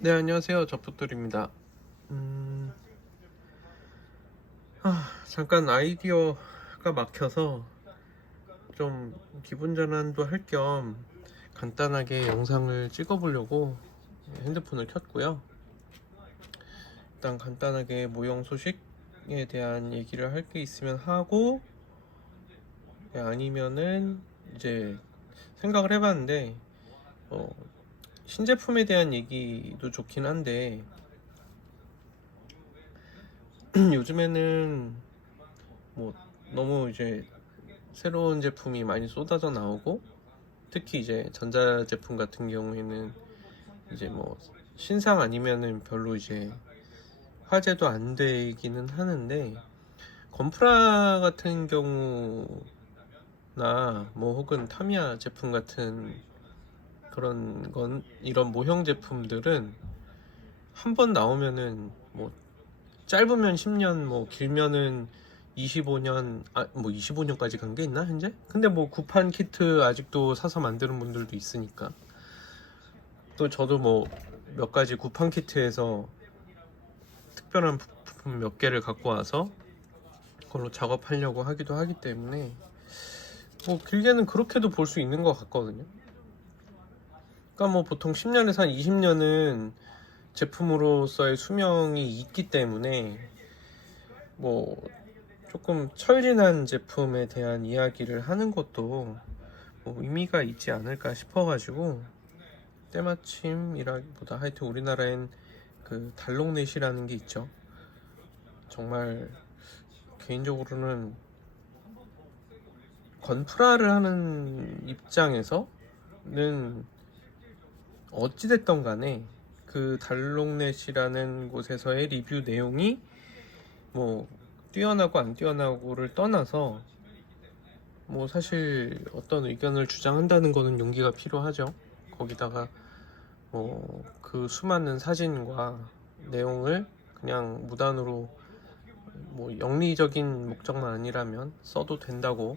네, 안녕하세요. 접붙돌입니다. 음, 잠깐 아이디어가 막혀서 좀 기분 전환도 할 겸 간단하게 영상을 찍어보려고 핸드폰을 켰고요. 일단 간단하게 모형 소식에 대한 얘기를 할 게 있으면 하고, 아니면은 이제 생각을 해봤는데, 어, 신제품에 대한 얘기도 좋긴 한데, 요즘에는 뭐 너무 이제 새로운 제품이 많이 쏟아져 나오고, 특히 이제 전자제품 같은 경우에는 이제 뭐 신상 아니면은 별로 이제 화제도 안 되기는 하는데, 건프라 같은 경우나 뭐 혹은 타미야 제품 같은 그런 건, 이런 모형 제품들은 한 번 나오면은 뭐 짧으면 10년, 뭐 길면은 25년, 뭐 25년까지 간 게 있나 현재? 근데 뭐 구판 키트 아직도 사서 만드는 분들도 있으니까, 또 저도 뭐 몇 가지 구판 키트에서 특별한 부품 몇 개를 갖고 와서 그걸로 작업하려고 하기도 하기 때문에, 뭐 길게는 그렇게도 볼 수 있는 것 같거든요. 그러니까 뭐 보통 10년에서 한 20년은 제품으로서의 수명이 있기 때문에, 뭐 조금 철진한 제품에 대한 이야기를 하는 것도 뭐 의미가 있지 않을까 싶어가지고, 때마침이라기보다 하여튼 우리나라엔 그 달롱넷이라는 게 있죠. 정말 개인적으로는 건프라를 하는 입장에서는 어찌됐던 간에 그 달롱넷이라는 곳에서의 리뷰 내용이 뭐 뛰어나고 안 뛰어나고를 떠나서, 뭐 사실 어떤 의견을 주장한다는 거는 용기가 필요하죠. 거기다가 뭐 그 수많은 사진과 내용을 그냥 무단으로, 뭐 영리적인 목적만 아니라면 써도 된다고.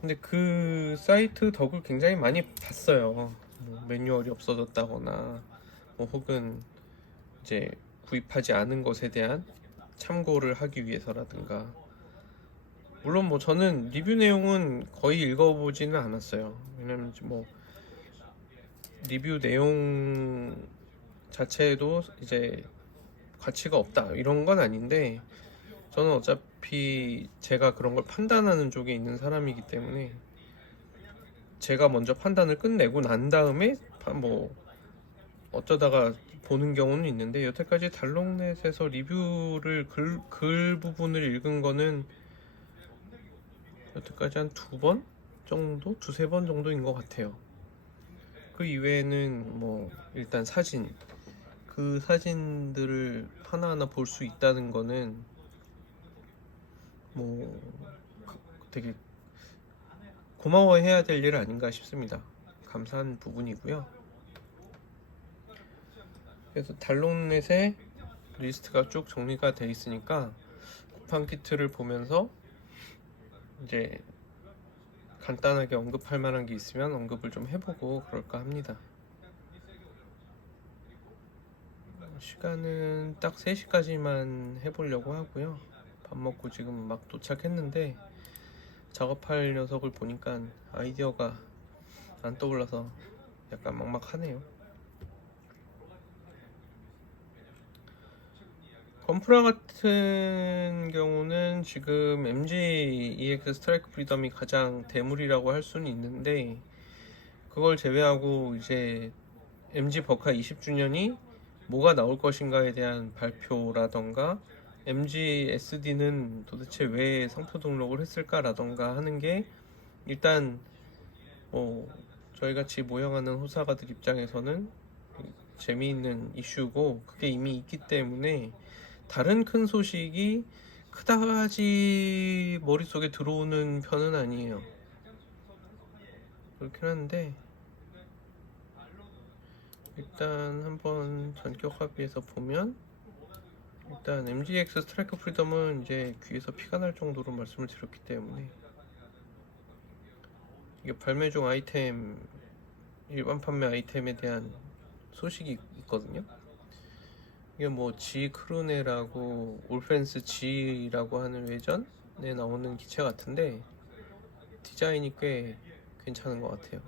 근데 그 사이트 덕을 굉장히 많이 봤어요. 뭐 매뉴얼이 없어졌다거나, 뭐 혹은 이제 구입하지 않은 것에 대한 참고를 하기 위해서라든가. 물론 뭐 저는 리뷰 내용은 거의 읽어보지는 않았어요. 왜냐면 뭐 리뷰 내용 자체도 이제 가치가 없다 이런 건 아닌데, 저는 어차피 제가 그런 걸 판단하는 쪽에 있는 사람이기 때문에 제가 먼저 판단을 끝내고 난 다음에 뭐 어쩌다가 보는 경우는 있는데, 여태까지 달롱넷에서 리뷰를 글 부분을 읽은 거는 여태까지 한 두 번 정도? 두세 번 정도인 것 같아요. 그 이외에는 뭐 일단 사진, 그 사진들을 하나하나 볼 수 있다는 거는 뭐 되게 고마워해야 될 일 아닌가 싶습니다. 감사한 부분이고요. 그래서 달롱넷에 리스트가 쭉 정리가 돼 있으니까 쿠팡 키트를 보면서 이제 간단하게 언급할 만한 게 있으면 언급을 좀 해보고 그럴까 합니다. 시간은 딱 3시까지만 해보려고 하고요. 밥 먹고 지금 막 도착했는데, 작업할 녀석을 보니까 아이디어가 안 떠올라서 약간 막막하네요. 건프라 같은 경우는 지금 MG EX 스트라이크 프리덤이 가장 대물이라고 할 수는 있는데, 그걸 제외하고 이제 MG 버카 20주년이 뭐가 나올 것인가에 대한 발표라던가, MG SD는 도대체 왜 상표 등록을 했을까라던가 하는 게, 일단 뭐 저희같이 모형하는 호사가들 입장에서는 재미있는 이슈고, 그게 이미 있기 때문에 다른 큰 소식이 그다지 머릿속에 들어오는 편은 아니에요. 그렇긴 한데, 일단 한번 전격 합의해서 보면, 일단 MGX 스트라이크 프리덤은 이제 귀에서 피가 날 정도로 말씀을 드렸기 때문에, 이게 발매 중 아이템, 일반 판매 아이템에 대한 소식이 있거든요. 이게 뭐 G 크루네라고 올펜스 G라고 하는 외전에 나오는 기체 같은데 디자인이 꽤 괜찮은 것 같아요.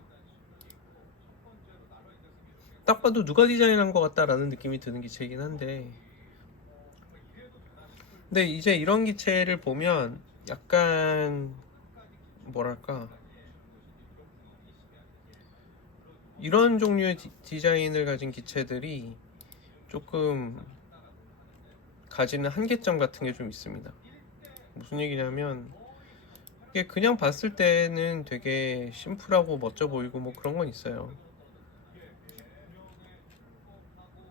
딱 봐도 누가 디자인한 것 같다라는 느낌이 드는 기체이긴 한데, 근데 이제 이런 기체를 보면 약간 뭐랄까, 이런 종류의 디자인을 가진 기체들이 조금 가지는 한계점 같은 게 좀 있습니다. 무슨 얘기냐면, 이게 그냥 봤을 때는 되게 심플하고 멋져 보이고 뭐 그런 건 있어요.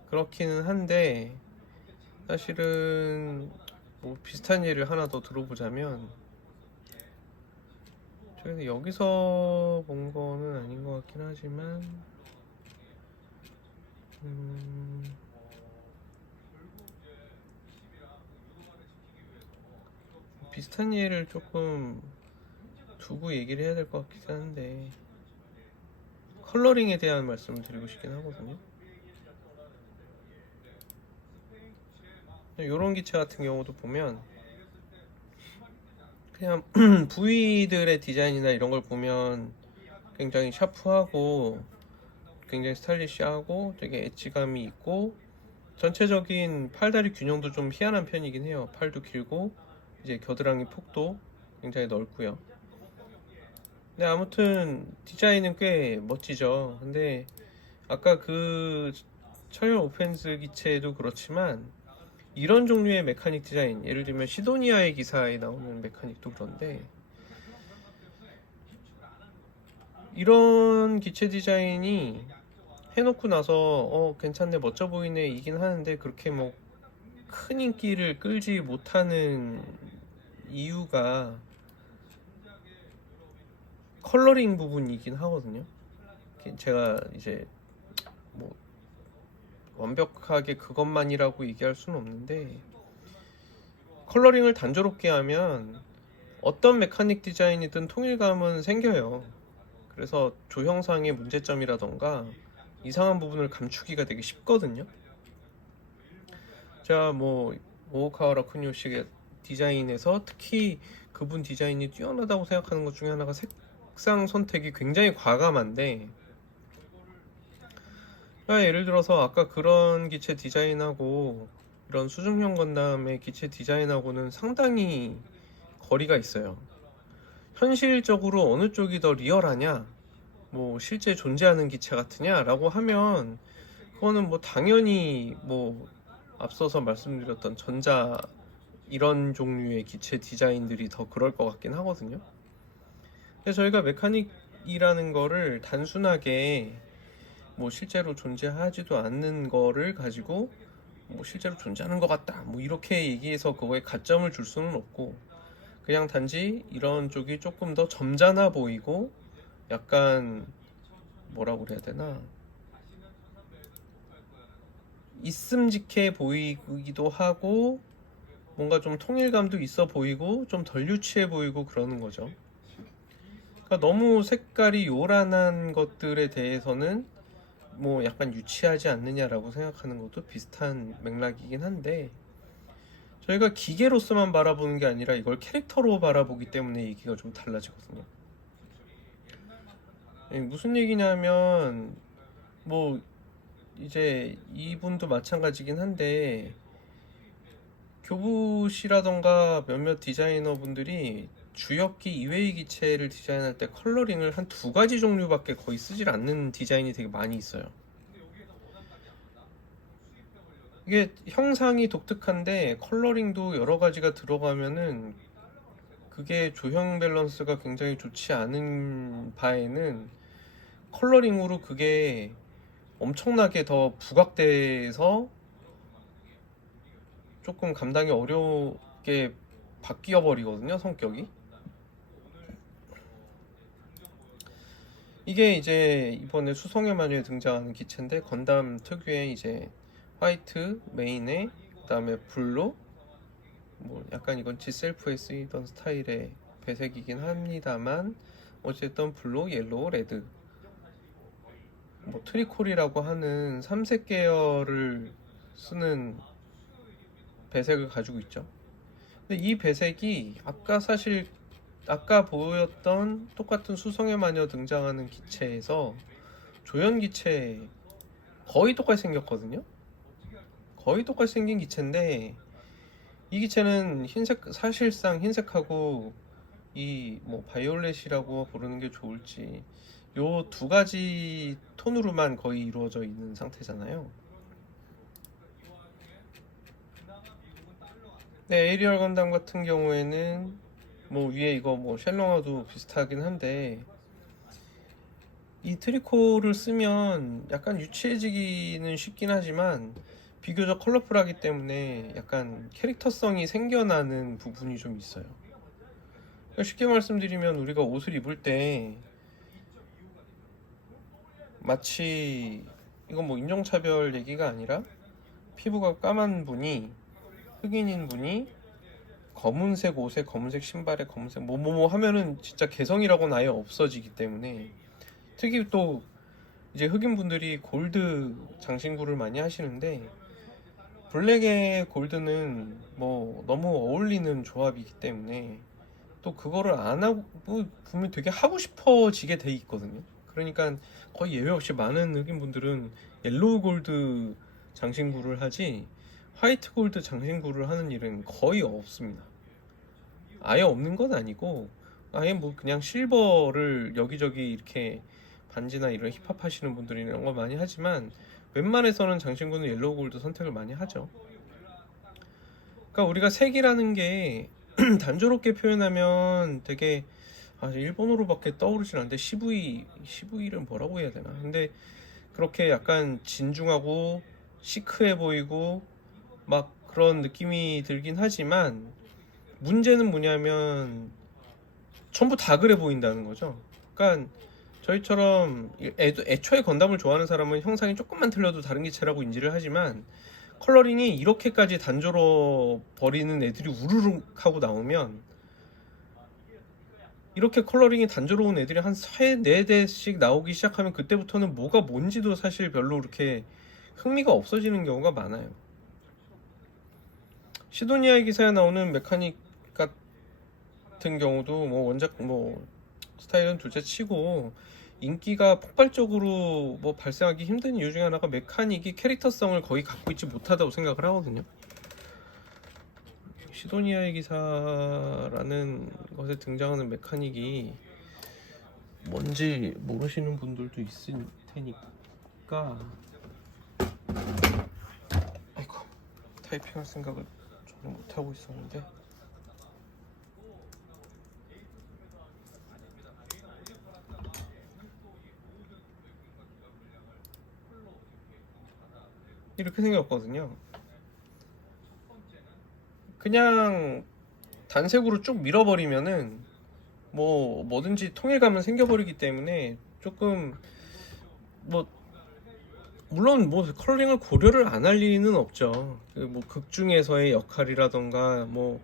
그렇기는 한데 사실은 뭐 비슷한 예를 하나 더 들어보자면, 저희가 여기서 본 거는 아닌 것 같긴 하지만 비슷한 예를 조금 두고 얘기를 해야 될 것 같긴 한데, 컬러링에 대한 말씀을 드리고 싶긴 하거든요. 이런 기체 같은 경우도 보면 그냥 부위들의 디자인이나 이런 걸 보면 굉장히 샤프하고 굉장히 스타일리시하고 되게 엣지감이 있고, 전체적인 팔다리 균형도 좀 희한한 편이긴 해요. 팔도 길고 이제 겨드랑이 폭도 굉장히 넓고요. 근데 아무튼 디자인은 꽤 멋지죠. 근데 아까 그 천연 오펜스 기체도 그렇지만 이런 종류의 메카닉 디자인, 예를 들면 시도니아의 기사에 나오는 메카닉도 그런데, 이런 기체 디자인이 해놓고 나서 괜찮네, 멋져 보이네 이긴 하는데 그렇게 뭐 큰 인기를 끌지 못하는 이유가 컬러링 부분이긴 하거든요. 제가 이제 뭐 완벽하게 그것만이라고 얘기할 수는 없는데, 컬러링을 단조롭게 하면 어떤 메카닉 디자인이든 통일감은 생겨요. 그래서 조형상의 문제점이라던가 이상한 부분을 감추기가 되게 쉽거든요. 제가 뭐 오오카와라 쿠니오시의 디자인에서 특히 그분 디자인이 뛰어나다고 생각하는 것 중에 하나가 색상 선택이 굉장히 과감한데, 예를 들어서 아까 그런 기체 디자인하고 이런 수중형 건담의 기체 디자인하고는 상당히 거리가 있어요. 현실적으로 어느 쪽이 더 리얼하냐, 뭐 실제 존재하는 기체 같으냐 라고 하면 그거는 뭐 당연히 뭐 앞서서 말씀드렸던 전자 이런 종류의 기체 디자인들이 더 그럴 것 같긴 하거든요. 그래서 저희가 메카닉이라는 거를 단순하게 뭐 실제로 존재하지도 않는 거를 가지고 뭐 실제로 존재하는 것 같다 뭐 이렇게 얘기해서 그거에 가점을 줄 수는 없고, 그냥 단지 이런 쪽이 조금 더 점잖아 보이고 약간 뭐라고 그래야 되나, 있음직해 보이기도 하고 뭔가 좀 통일감도 있어 보이고 좀 덜 유치해 보이고 그러는 거죠. 그러니까 너무 색깔이 요란한 것들에 대해서는 뭐 약간 유치하지 않느냐라고 생각하는 것도 비슷한 맥락이긴 한데, 저희가 기계로서만 바라보는 게 아니라 이걸 캐릭터로 바라보기 때문에 얘기가 좀 달라지거든요. 무슨 얘기냐면 뭐 이제 이분도 마찬가지긴 한데, 교부시라던가 몇몇 디자이너 분들이 주역기 이외의 기체를 디자인할 때 컬러링을 한 두 가지 종류밖에 거의 쓰질 않는 디자인이 되게 많이 있어요. 이게 형상이 독특한데 컬러링도 여러 가지가 들어가면은 그게 조형 밸런스가 굉장히 좋지 않은 바에는 컬러링으로 그게 엄청나게 더 부각돼서 조금 감당이 어렵게 바뀌어 버리거든요, 성격이. 이게 이제 이번에 수성의 마녀에 등장하는 기체인데, 건담 특유의 이제 화이트 메인에 그다음에 블루, 뭐 약간 이건 G셀프에 쓰이던 스타일의 배색이긴 합니다만 어쨌든 블루, 옐로우, 레드, 뭐 뭐 트리콜이라고 하는 삼색 계열을 쓰는 배색을 가지고 있죠. 근데 이 배색이 아까 보였던 똑같은 수성의 마녀 등장하는 기체에서 조연 기체 거의 똑같이 생겼거든요. 거의 똑같이 생긴 기체인데 이 기체는 사실상 흰색하고 이 뭐 바이올렛이라고 부르는 게 좋을지 요 두 가지 톤으로만 거의 이루어져 있는 상태잖아요. 네, 에이리얼 건담 같은 경우에는 뭐 위에 이거 뭐 쉘롱아도 비슷하긴 한데 이 트리코를 쓰면 약간 유치해지기는 쉽긴 하지만 비교적 컬러풀하기 때문에 약간 캐릭터성이 생겨나는 부분이 좀 있어요. 그러니까 쉽게 말씀드리면 우리가 옷을 입을 때 마치 이건 뭐 인종차별 얘기가 아니라 피부가 까만 분이 흑인인 분이 검은색 옷에 검은색 신발에 검은색 뭐뭐뭐 하면은 진짜 개성이라고는 아예 없어지기 때문에 특히 또 이제 흑인 분들이 골드 장신구를 많이 하시는데 블랙에 골드는 뭐 너무 어울리는 조합이기 때문에 또 그거를 안 하고 보면 되게 하고 싶어지게 돼 있거든요. 그러니까 거의 예외 없이 많은 흑인 분들은 옐로우 골드 장신구를 하지 화이트 골드 장신구를 하는 일은 거의 없습니다. 아예 없는 건 아니고 아예 뭐 그냥 실버를 여기저기 이렇게 반지나 이런 힙합 하시는 분들이 이런 걸 많이 하지만 웬만해서는 장신구는 옐로우 골드 선택을 많이 하죠. 그러니까 우리가 색이라는 게 단조롭게 표현하면 되게 일본어로밖에 떠오르진 않는데 CV를 뭐라고 해야 되나? 근데 그렇게 약간 진중하고 시크해 보이고 막 그런 느낌이 들긴 하지만 문제는 뭐냐면 전부 다 그래 보인다는 거죠. 그러니까 저희처럼 애초에 건담을 좋아하는 사람은 형상이 조금만 틀려도 다른 기체라고 인지를 하지만 컬러링이 이렇게까지 단조로워 버리는 애들이 우르르 하고 나오면 이렇게 컬러링이 단조로운 애들이 한 3, 4대씩 나오기 시작하면 그때부터는 뭐가 뭔지도 사실 별로 그렇게 흥미가 없어지는 경우가 많아요. 시도니아의 기사에 나오는 메카닉 같은 경우도 뭐 원작 뭐 스타일은 둘째 치고 인기가 폭발적으로 뭐 발생하기 힘든 이유 중에 하나가 메카닉이 캐릭터성을 거의 갖고 있지 못하다고 생각을 하거든요. 시도니아의 기사라는 것에 등장하는 메카닉이 뭔지 모르시는 분들도 있을 테니까 아이고 타이핑할 생각을 전혀 못하고 있었는데 이렇게 생겼거든요. 그냥 단색으로 쭉 밀어버리면은 뭐 뭐든지 통일감은 생겨버리기 때문에 조금 뭐 물론 뭐 컬러링을 고려를 안 할 리는 없죠. 그 뭐 극 중에서의 역할이라던가 뭐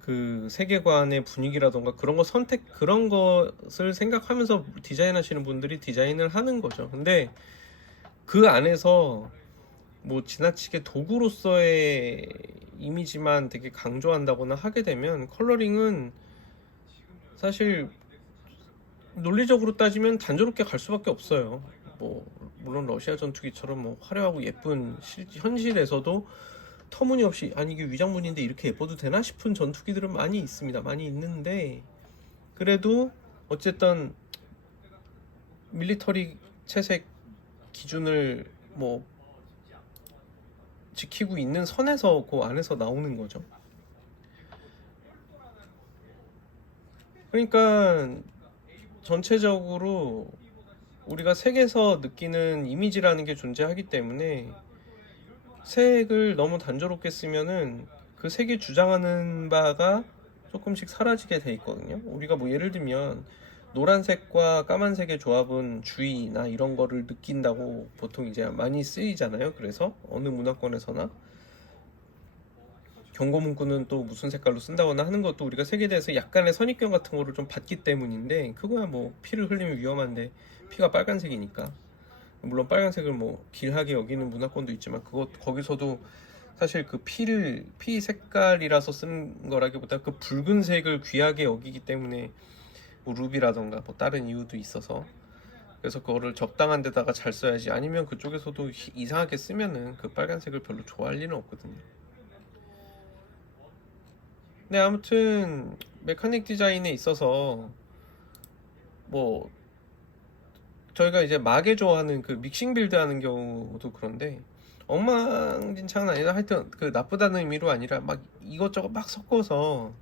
그 세계관의 분위기라던가 그런 것을 생각하면서 디자인하시는 분들이 디자인을 하는 거죠. 근데 그 안에서 뭐 지나치게 도구로서의 이미지만 되게 강조한다거나 하게 되면 컬러링은 사실 논리적으로 따지면 단조롭게 갈 수밖에 없어요. 뭐 물론 러시아 전투기처럼 뭐 화려하고 예쁜 현실에서도 터무니없이 아니 이게 위장문인데 이렇게 예뻐도 되나 싶은 전투기들은 많이 있습니다. 많이 있는데 그래도 어쨌든 밀리터리 채색 기준을 뭐 지키고 있는 선에서 그 안에서 나오는 거죠. 그러니까 전체적으로 우리가 색에서 느끼는 이미지라는 게 존재하기 때문에 색을 너무 단조롭게 쓰면은 그 색이 주장하는 바가 조금씩 사라지게 돼 있거든요. 우리가 뭐 예를 들면 노란색과 까만색의 조합은 주의나 이런 거를 느낀다고 보통 이제 많이 쓰이잖아요. 그래서 어느 문화권에서나 경고 문구는 또 무슨 색깔로 쓴다거나 하는 것도 우리가 색에 대해서 약간의 선입견 같은 거를 좀 받기 때문인데 그거야 뭐 피를 흘리면 위험한데 피가 빨간색이니까 물론 빨간색을 뭐 귀하게 여기는 문화권도 있지만 거기서도 사실 그 피 색깔이라서 쓰는 거라기보다 그 붉은색을 귀하게 여기기 때문에 뭐 루비라던가 뭐 다른 이유도 있어서, 그래서 그거를 적당한 데다가 잘 써야지, 아니면 그쪽에서도 이상하게 쓰면은 그 빨간색을 별로 좋아할 리는 없거든요. 네, 아무튼 메카닉 디자인에 있어서 뭐 저희가 이제 마개 좋아하는 그 믹싱 빌드 하는 경우도 그런데, 엉망진창은 아니라 하여튼 그 나쁘다는 의미로 아니라 막 이것저것 막 섞어서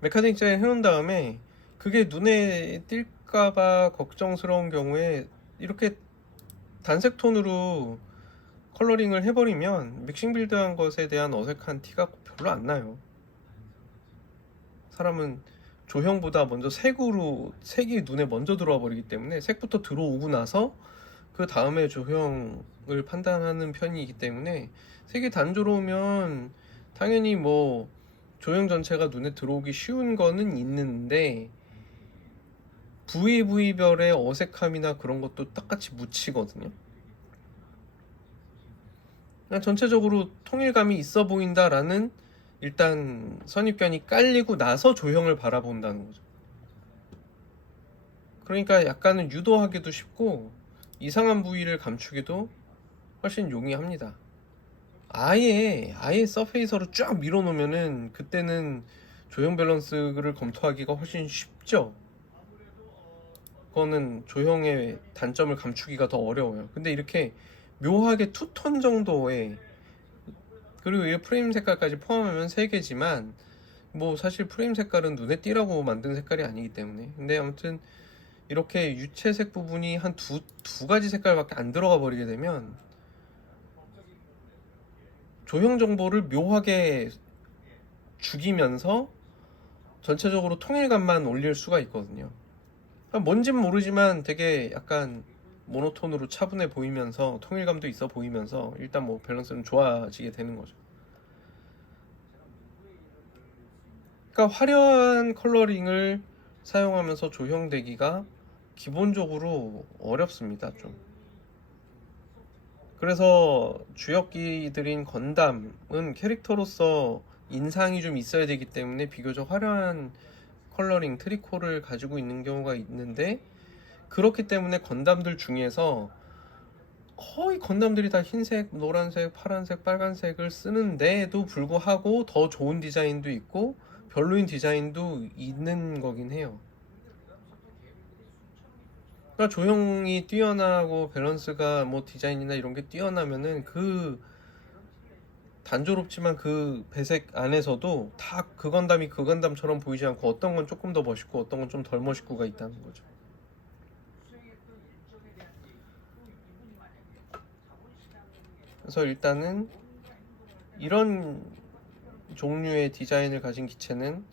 메카닉 디자인 해놓은 다음에 그게 눈에 띌까봐 걱정스러운 경우에 이렇게 단색 톤으로 컬러링을 해버리면 믹싱 빌드한 것에 대한 어색한 티가 별로 안 나요. 사람은 조형보다 먼저 색이 눈에 먼저 들어와 버리기 때문에 색부터 들어오고 나서 그 다음에 조형을 판단하는 편이기 때문에, 색이 단조로우면 당연히 뭐 조형 전체가 눈에 들어오기 쉬운 거는 있는데 부위별의 어색함이나 그런 것도 똑같이 묻히거든요. 그냥 전체적으로 통일감이 있어 보인다라는 일단 선입견이 깔리고 나서 조형을 바라본다는 거죠. 그러니까 약간은 유도하기도 쉽고 이상한 부위를 감추기도 훨씬 용이합니다. 아예 서페이서로 쫙 밀어놓으면은 그때는 조형 밸런스를 검토하기가 훨씬 쉽죠. 그거는 조형의 단점을 감추기가 더 어려워요. 근데 이렇게 묘하게 투톤 정도의, 그리고 이 프레임 색깔까지 포함하면 3개지만 뭐 사실 프레임 색깔은 눈에 띄라고 만든 색깔이 아니기 때문에, 근데 아무튼 이렇게 유채색 부분이 한 두 가지 색깔밖에 안 들어가 버리게 되면 조형 정보를 묘하게 죽이면서 전체적으로 통일감만 올릴 수가 있거든요. 뭔진 모르지만 되게 약간 모노톤으로 차분해 보이면서 통일감도 있어 보이면서 일단 뭐 밸런스는 좋아지게 되는 거죠. 그러니까 화려한 컬러링을 사용하면서 조형되기가 기본적으로 어렵습니다, 좀. 그래서 주역기들인 건담은 캐릭터로서 인상이 좀 있어야 되기 때문에 비교적 화려한 컬러링 트리코를 가지고 있는 경우가 있는데, 그렇기 때문에 건담들 중에서 거의 건담들이 다 흰색, 노란색, 파란색, 빨간색을 쓰는데도 불구하고 더 좋은 디자인도 있고 별로인 디자인도 있는 거긴 해요. 그러니까 조형이 뛰어나고 밸런스가 뭐 디자인이나 이런 게 뛰어나면은 그 단조롭지만 그 배색 안에서도 다 그 건담이 그 건담처럼 보이지 않고 어떤 건 조금 더 멋있고 어떤 건 좀 덜 멋있고가 있다는 거죠. 그래서 일단은 이런 종류의 디자인을 가진 기체는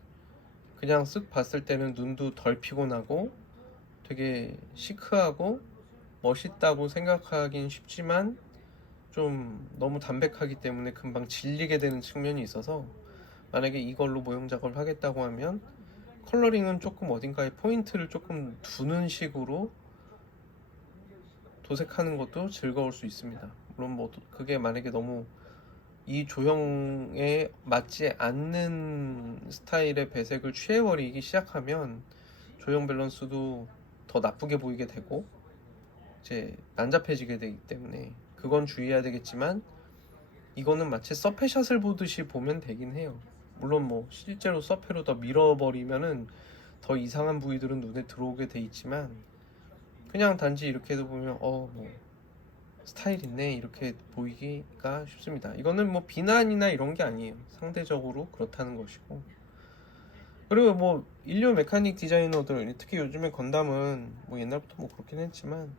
그냥 쓱 봤을 때는 눈도 덜 피곤하고 되게 시크하고 멋있다고 생각하긴 쉽지만 좀 너무 담백하기 때문에 금방 질리게 되는 측면이 있어서, 만약에 이걸로 모형 작업을 하겠다고 하면 컬러링은 조금 어딘가에 포인트를 조금 두는 식으로 도색하는 것도 즐거울 수 있습니다. 물론 뭐 그게 만약에 너무 이 조형에 맞지 않는 스타일의 배색을 취해버리기 시작하면 조형 밸런스도 더 나쁘게 보이게 되고 이제 난잡해지게 되기 때문에 그건 주의해야 되겠지만, 이거는 마치 서페샷을 보듯이 보면 되긴 해요. 물론 뭐 실제로 서페로 더 밀어버리면은 더 이상한 부위들은 눈에 들어오게 돼 있지만, 그냥 단지 이렇게 해도 보면 뭐 스타일 있네 이렇게 보이기가 쉽습니다. 이거는 뭐 비난이나 이런 게 아니에요. 상대적으로 그렇다는 것이고. 그리고 뭐 인류 메카닉 디자이너들, 특히 요즘에 건담은 뭐 옛날부터 뭐 그렇긴 했지만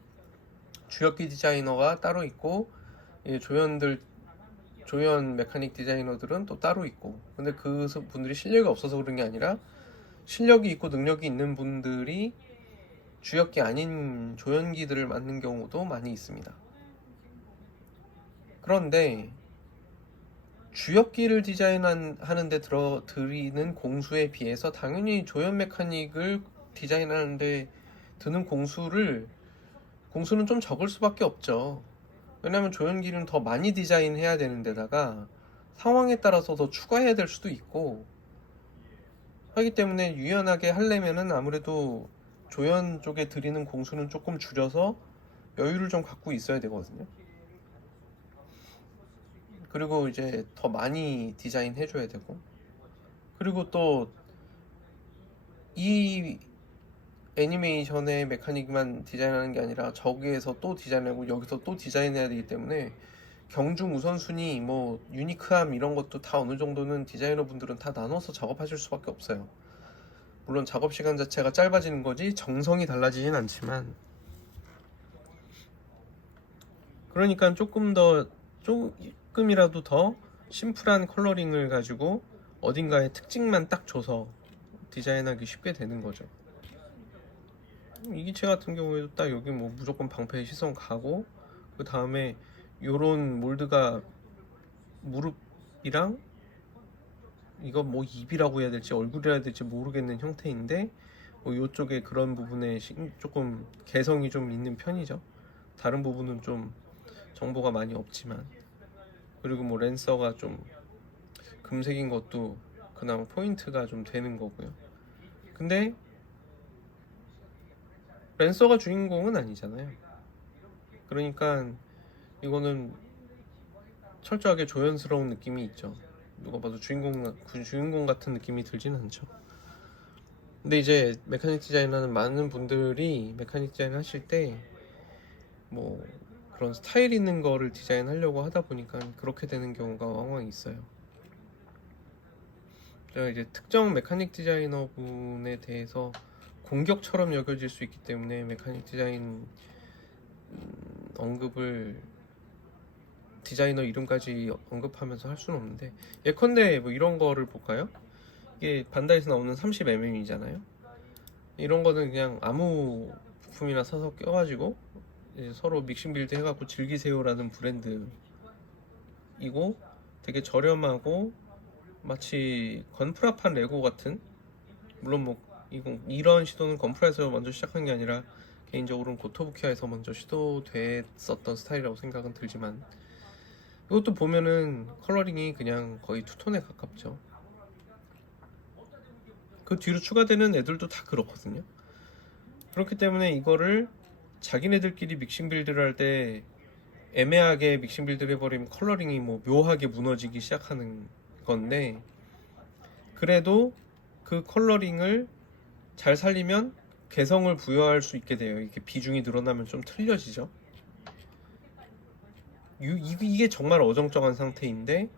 주역기 디자이너가 따로 있고 조연 메카닉 디자이너들은 또 따로 있고, 근데 그 분들이 실력이 없어서 그런 게 아니라 실력이 있고 능력이 있는 분들이 주역기 아닌 조연기들을 맡는 경우도 많이 있습니다. 그런데 주역기를 디자인하는데 들이는 공수에 비해서 당연히 조연 메카닉을 디자인하는데 드는 공수는 좀 적을 수밖에 없죠. 왜냐면 조연기는 더 많이 디자인해야 되는 데다가 상황에 따라서 더 추가해야 될 수도 있고 하기 때문에 유연하게 하려면은 아무래도 조연 쪽에 드리는 공수는 조금 줄여서 여유를 좀 갖고 있어야 되거든요. 그리고 이제 더 많이 디자인 해줘야 되고, 그리고 또 이 애니메이션의 메카닉만 디자인하는 게 아니라 저기에서 또 디자인하고 여기서 또 디자인해야 되기 때문에 경중 우선순위, 뭐 유니크함 이런 것도 다 어느 정도는 디자이너 분들은 다 나눠서 작업하실 수밖에 없어요. 물론 작업 시간 자체가 짧아지는 거지 정성이 달라지진 않지만, 그러니까 조금이라도 더 심플한 컬러링을 가지고 어딘가에 특징만 딱 줘서 디자인하기 쉽게 되는 거죠. 이 기체 같은 경우에도 딱 여기 뭐 무조건 방패 시선 가고, 그 다음에 요런 몰드가 무릎이랑 이거 뭐 입이라고 해야 될지 얼굴이라 해야 될지 모르겠는 형태인데, 뭐 요쪽에 그런 부분에 조금 개성이 좀 있는 편이죠. 다른 부분은 좀 정보가 많이 없지만, 그리고 뭐 랜서가 좀 금색인 것도 그나마 포인트가 좀 되는 거고요. 근데 랜서가 주인공은 아니잖아요. 그러니까 이거는 철저하게 조연스러운 느낌이 있죠. 누가 봐도 주인공 같은 느낌이 들진 않죠. 근데 이제 메카닉 디자인하는 많은 분들이 메카닉 디자인 하실 때 뭐 그런 스타일 있는 거를 디자인하려고 하다 보니까 그렇게 되는 경우가 왕왕 있어요. 제가 이제 특정 메카닉 디자이너 분에 대해서 공격처럼 여겨질 수 있기 때문에 메카닉 디자인 언급을 디자이너 이름까지 언급하면서 할 수는 없는데, 예컨대 뭐 이런 거를 볼까요? 이게 반다이에서 나오는 30mm이잖아요. 이런 거는 그냥 아무 부품이나 사서 껴가지고 이제 서로 믹싱 빌드 해갖고 즐기세요라는 브랜드이고, 되게 저렴하고 마치 건프라판 레고 같은, 물론 뭐 이런 시도는 건프라에서 먼저 시작한 게 아니라 개인적으로는 고토부키아에서 먼저 시도됐었던 스타일이라고 생각은 들지만, 이것도 보면은 컬러링이 그냥 거의 투톤에 가깝죠. 그 뒤로 추가되는 애들도 다 그렇거든요. 그렇기 때문에 이거를 자기네들끼리 믹싱 빌드를 할 때 애매하게 믹싱 빌드를 해버리면 컬러링이 뭐 묘하게 무너지기 시작하는 건데, 그래도 그 컬러링을 잘 살리면 개성을 부여할 수 있게 돼요. 이렇게 비중이 늘어나면 좀 틀려지죠. 이게 정말 어정쩡한 상태인데,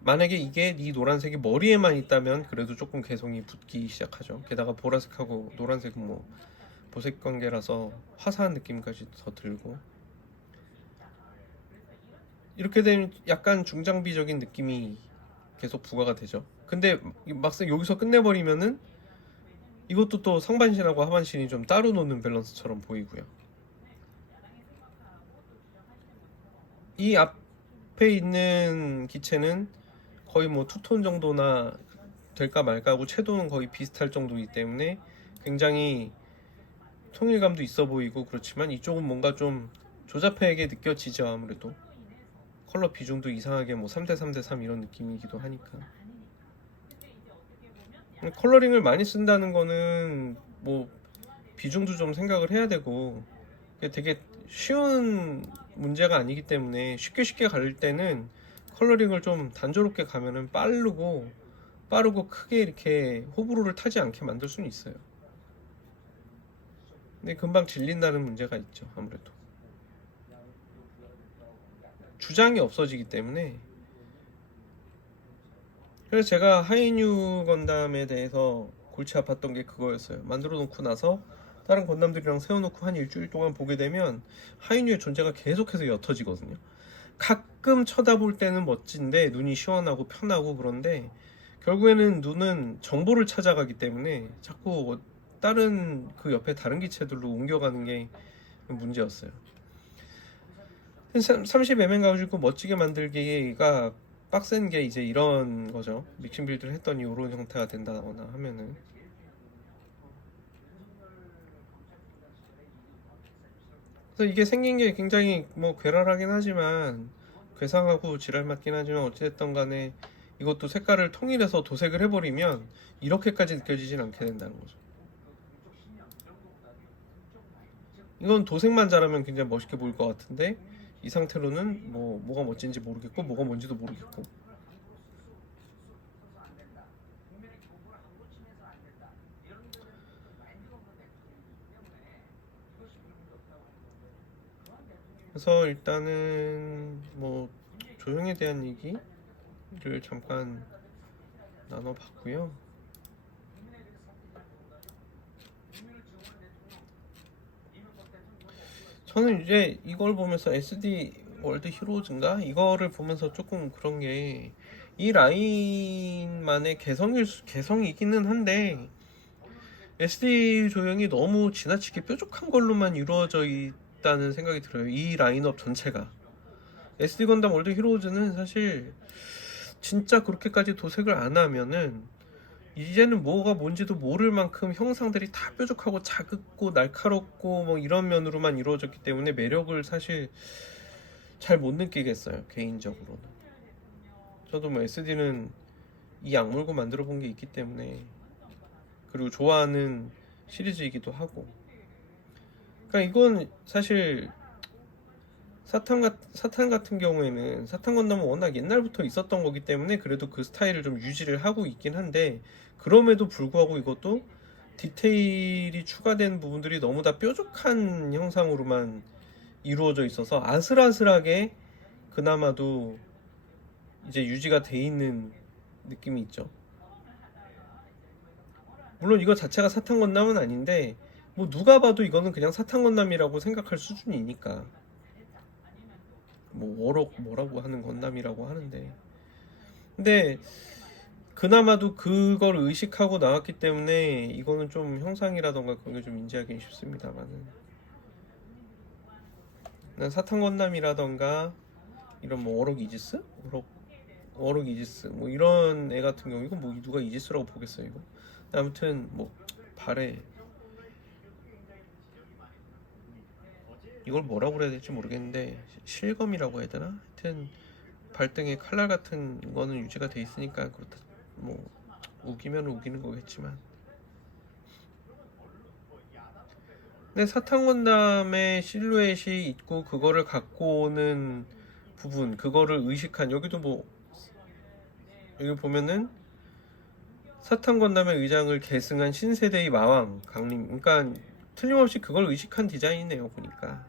만약에 이게 이 노란색이 머리에만 있다면 그래도 조금 개성이 붙기 시작하죠. 게다가 보라색하고 노란색은 뭐 보색 관계라서 화사한 느낌까지 더 들고, 이렇게 되면 약간 중장비적인 느낌이 계속 부과가 되죠. 근데 막상 여기서 끝내버리면은 이것도 또 상반신하고 하반신이 좀 따로 노는 밸런스처럼 보이고요. 이 앞에 있는 기체는 거의 뭐 투톤 정도나 될까 말까 하고 채도는 거의 비슷할 정도이기 때문에 굉장히 통일감도 있어 보이고, 그렇지만 이쪽은 뭔가 좀 조잡하게 느껴지죠. 아무래도 컬러 비중도 이상하게 뭐 3대 3대 3 이런 느낌이기도 하니까. 컬러링을 많이 쓴다는 거는 뭐 비중도 좀 생각을 해야 되고, 되게 쉬운 문제가 아니기 때문에 쉽게 갈 때는 컬러링을 좀 단조롭게 가면은 빠르고 크게 이렇게 호불호를 타지 않게 만들 수는 있어요. 근데 금방 질린다는 문제가 있죠. 아무래도 주장이 없어지기 때문에. 그래서 제가 하이뉴 건담에 대해서 골치 아팠던 게 그거였어요. 만들어 놓고 나서 다른 건담들이랑 세워놓고 한 일주일 동안 보게 되면 하이뉴의 존재가 계속해서 옅어지거든요. 가끔 쳐다볼 때는 멋진데 눈이 시원하고 편하고, 그런데 결국에는 눈은 정보를 찾아가기 때문에 자꾸 다른 그 옆에 다른 기체들로 옮겨가는 게 문제였어요. 30mm 가지고 멋지게 만들기가 빡센 게 이제 이런 거죠. 믹싱 빌드를 했더니 이런 형태가 된다거나 하면은. 그래서 이게 생긴 게 굉장히 뭐 괴랄하긴 하지만 괴상하고 지랄 맞긴 하지만 어찌됐든 간에 이것도 색깔을 통일해서 도색을 해버리면 이렇게까지 느껴지진 않게 된다는 거죠. 이건 도색만 잘하면 굉장히 멋있게 보일 것 같은데 이 상태로는 뭐가 멋진지 모르겠고 뭐가 뭔지도 모르겠고. 그래서 일단은 뭐 조형에 대한 얘기를 잠깐 나눠봤고요. 저는 이제 이걸 보면서 SD 월드 히로즈인가 이거를 보면서 조금 그런 게 이 라인만의 개성이기는 한데 SD 조형이 너무 지나치게 뾰족한 걸로만 이루어져 있다는 생각이 들어요. 이 라인업 전체가. SD 건담 월드 히로즈는 사실 진짜 그렇게까지 도색을 안 하면은 이제는 뭐가 뭔지도 모를 만큼 형상들이 다 뾰족하고 자긋고 날카롭고 뭐 이런 면으로만 이루어졌기 때문에 매력을 사실 잘 못 느끼겠어요, 개인적으로는. 저도 뭐 SD는 이 악물고 만들어 본 게 있기 때문에, 그리고 좋아하는 시리즈이기도 하고. 그러니까 이건 사실 사탄 같은 경우에는 사탄 건담은 워낙 옛날부터 있었던 거기 때문에 그래도 그 스타일을 좀 유지를 하고 있긴 한데, 그럼에도 불구하고 이것도 디테일이 추가된 부분들이 너무 다 뾰족한 형상으로만 이루어져 있어서 아슬아슬하게 그나마도 이제 유지가 돼 있는 느낌이 있죠. 물론 이거 자체가 사탄 건담은 아닌데 뭐 누가 봐도 이거는 그냥 사탄 건담이라고 생각할 수준이니까. 뭐 워럭 뭐라고 하는 건담이라고 하는데, 근데 그나마도 그걸 의식하고 나왔기 때문에 이거는 좀 형상이라던가 그런 게 좀 인지하기 쉽습니다만은, 사탄 건담이라던가 이런 뭐 워럭 이지스? 워럭 이지스 뭐 이런 애 같은 경우, 이건 뭐 누가 이지스라고 보겠어요 이거. 아무튼 뭐 발에 이걸 뭐라고 그래야 될지 모르겠는데 실검이라고 해야 되나? 하여튼 발등에 칼날 같은 거는 유지가 돼 있으니까 그렇다. 뭐 우기면 우기는 거겠지만, 근데 사탄 건담의 실루엣이 있고 그거를 갖고 오는 부분, 그거를 의식한, 여기도 뭐 여기 보면은 사탄 건담의 의장을 계승한 신세대의 마왕 강림, 그러니까 틀림없이 그걸 의식한 디자인이네요 보니까.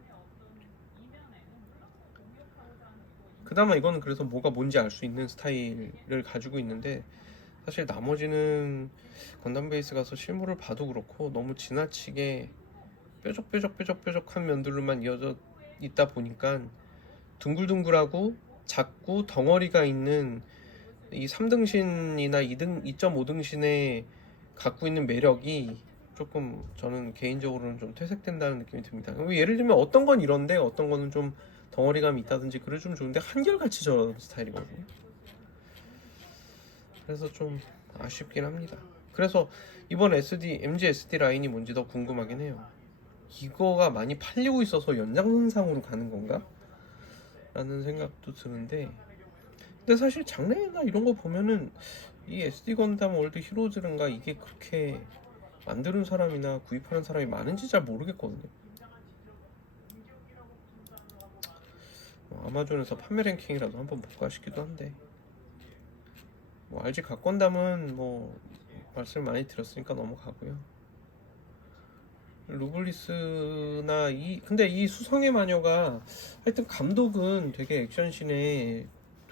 그나마 이거는 그래서 뭐가 뭔지 알 수 있는 스타일을 가지고 있는데, 사실 나머지는 건담 베이스 가서 실물을 봐도 그렇고 너무 지나치게 뾰족한 면들로만 이어져 있다 보니까 둥글둥글하고 작고 덩어리가 있는 이 3등신이나 2.5등신에 갖고 있는 매력이 조금 저는 개인적으로는 좀 퇴색된다는 느낌이 듭니다. 예를 들면 어떤 건 이런데 어떤 거는 좀 덩어리감이 있다든지 그래주면 좋은데 한결같이 저런 스타일이거든요. 그래서 좀 아쉽긴 합니다. 그래서 이번 MG SD 라인이 뭔지 더 궁금하긴 해요. 이거가 많이 팔리고 있어서 연장선상으로 가는 건가? 라는 생각도 드는데, 근데 사실 장르나 이런 거 보면은 이 SD 건담 월드 히로즈른가 이게 그렇게 만드는 사람이나 구입하는 사람이 많은지 잘 모르겠거든요. 아마존에서 판매 랭킹이라도 한번 볼까 싶기도 한데, 뭐 RG 각건담은 뭐 말씀 많이 드렸으니까 넘어가고요. 루블리스나 근데 이 수성의 마녀가 하여튼 감독은 되게 액션씬에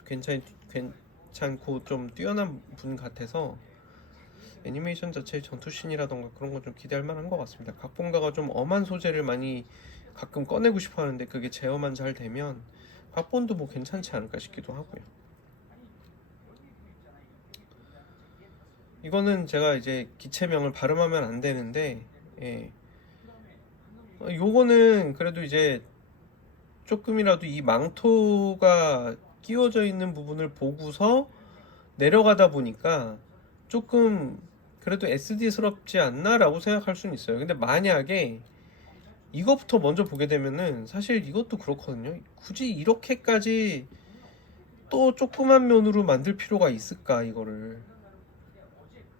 괜찮고 좀 뛰어난 분 같아서 애니메이션 자체의 전투씬이라던가 그런 건 좀 기대할 만한 것 같습니다. 각본가가 좀 엄한 소재를 많이 가끔 꺼내고 싶어 하는데 그게 제어만 잘 되면 각본도 뭐 괜찮지 않을까 싶기도 하고요. 이거는 제가 이제 기체명을 발음하면 안 되는데, 예. 요거는 그래도 이제 조금이라도 이 망토가 끼워져 있는 부분을 보고서 내려가다 보니까 조금 그래도 SD스럽지 않나 라고 생각할 수는 있어요. 근데 만약에 이거부터 먼저 보게 되면은 사실 이것도 그렇거든요. 굳이 이렇게까지 또 조그만 면으로 만들 필요가 있을까 이거를.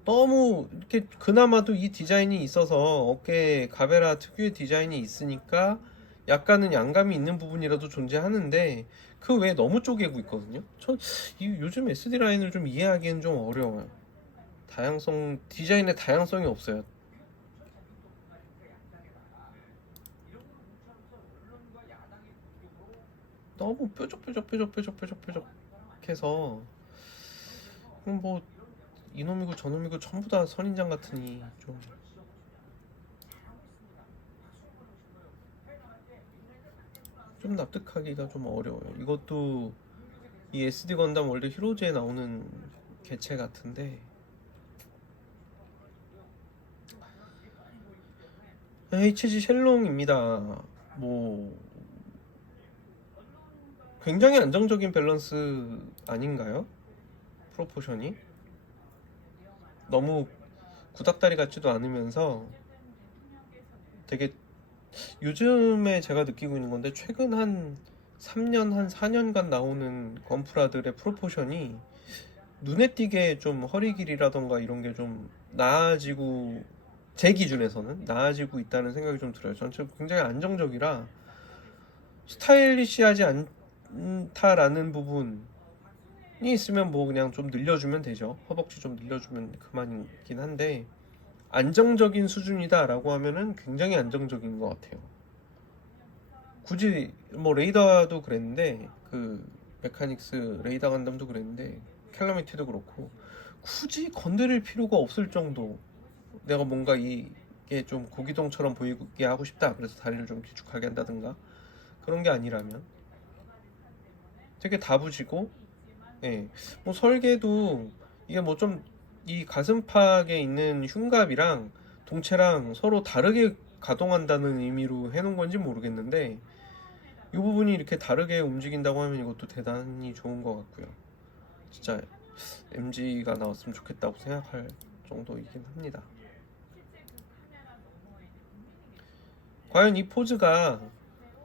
너무 이렇게 그나마도 이 디자인이 있어서 어깨에 가베라 특유의 디자인이 있으니까 약간은 양감이 있는 부분이라도 존재하는데 그 외에 너무 쪼개고 있거든요. 전 요즘 SD 라인을 좀 이해하기엔 좀 어려워요. 디자인의 다양성이 없어요. 너무 뾰족뾰족 해서 뭐 이놈이고 저놈이고 전부 다 선인장 같으니 좀 납득하기가 좀 어려워요. 이것도 이 SD 건담 월드 히로즈에 나오는 개체 같은데 HG 쉘롱입니다. 뭐 굉장히 안정적인 밸런스 아닌가요? 프로포션이 너무 구닥다리 같지도 않으면서 되게 요즘에 제가 느끼고 있는 건데 최근 한 3년 한 4년간 나오는 건프라들의 프로포션이 눈에 띄게 좀 허리 길이라던가 이런 게 좀 나아지고 제 기준에서는 나아지고 있다는 생각이 좀 들어요. 전체 굉장히 안정적이라 스타일리시하지 않다라는 부분이 있으면 뭐 그냥 좀 늘려주면 되죠. 허벅지 좀 늘려주면 그만이긴 한데 안정적인 수준이다라고 하면은 굉장히 안정적인 것 같아요. 굳이 뭐 레이더도 그랬는데 그 메카닉스 레이더 간담도 그랬는데 캘러미티도 그렇고 굳이 건드릴 필요가 없을 정도 내가 뭔가 이게 좀 고기동처럼 보이게 하고 싶다 그래서 다리를 좀 길쭉하게 한다든가 그런 게 아니라면 되게 다부지고 예. 뭐 설계도 이게 뭐 좀 이 가슴팍에 있는 흉갑이랑 동체랑 서로 다르게 가동한다는 의미로 해놓은 건지 모르겠는데 이 부분이 이렇게 다르게 움직인다고 하면 이것도 대단히 좋은 것 같고요. 진짜 MG가 나왔으면 좋겠다고 생각할 정도이긴 합니다. 과연 이 포즈가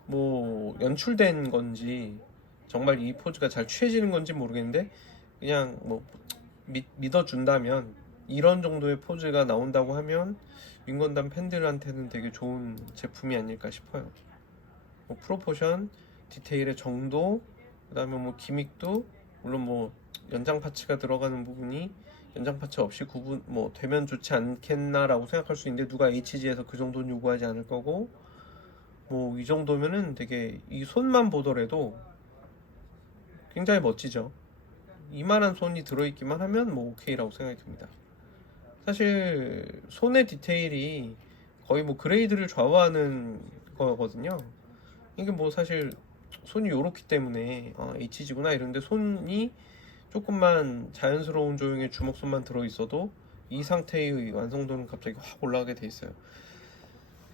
뭐 연출된 건지 정말 이 포즈가 잘 취해지는 건지 모르겠는데 그냥 뭐 믿어준다면 이런 정도의 포즈가 나온다고 하면 윙건담 팬들한테는 되게 좋은 제품이 아닐까 싶어요. 뭐 프로포션, 디테일의 정도, 그 다음에 뭐 기믹도 물론 뭐 연장 파츠가 들어가는 부분이 연장 파츠 없이 구분 뭐 되면 좋지 않겠나라고 생각할 수 있는데 누가 HG에서 그 정도는 요구하지 않을 거고 뭐 이 정도면은 되게 이 손만 보더라도 굉장히 멋지죠. 이만한 손이 들어있기만 하면 뭐 오케이라고 생각이 듭니다. 사실 손의 디테일이 거의 뭐 그레이드를 좌우하는 거거든요. 이게 뭐 사실 손이 요렇기 때문에 HG구나 이런데 손이 조금만 자연스러운 조형의 주먹손만 들어있어도 이 상태의 완성도는 갑자기 확 올라가게 돼 있어요.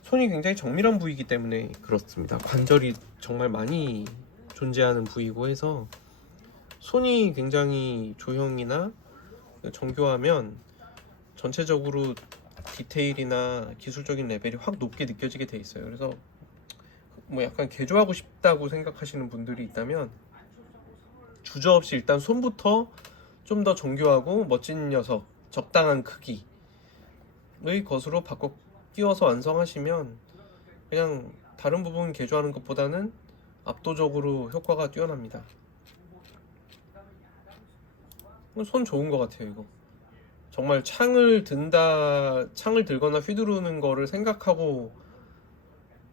손이 굉장히 정밀한 부위이기 때문에 그렇습니다. 관절이 정말 많이 존재하는 부위고 해서 손이 굉장히 조형이나 정교하면 전체적으로 디테일이나 기술적인 레벨이 확 높게 느껴지게 돼 있어요. 그래서 뭐 약간 개조하고 싶다고 생각하시는 분들이 있다면 주저없이 일단 손부터 좀 더 정교하고 멋진 녀석, 적당한 크기의 것으로 바꿔 끼워서 완성하시면 그냥 다른 부분 개조하는 것보다는 압도적으로 효과가 뛰어납니다. 손 좋은 것 같아요 이거. 정말 창을 들거나 휘두르는 거를 생각하고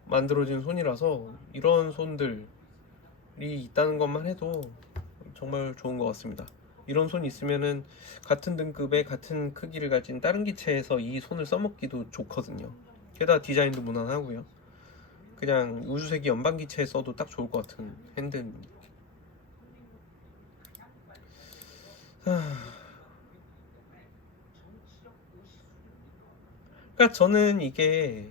만들어진 손이라서 이런 손들이 있다는 것만 해도 정말 좋은 것 같습니다. 이런 손이 있으면은 같은 등급의 같은 크기를 가진 다른 기체에서 이 손을 써먹기도 좋거든요. 게다가 디자인도 무난하고요. 그냥 우주세기 연방 기체에 써도 딱 좋을 것 같은 핸드입니다. 그러니까 저는 이게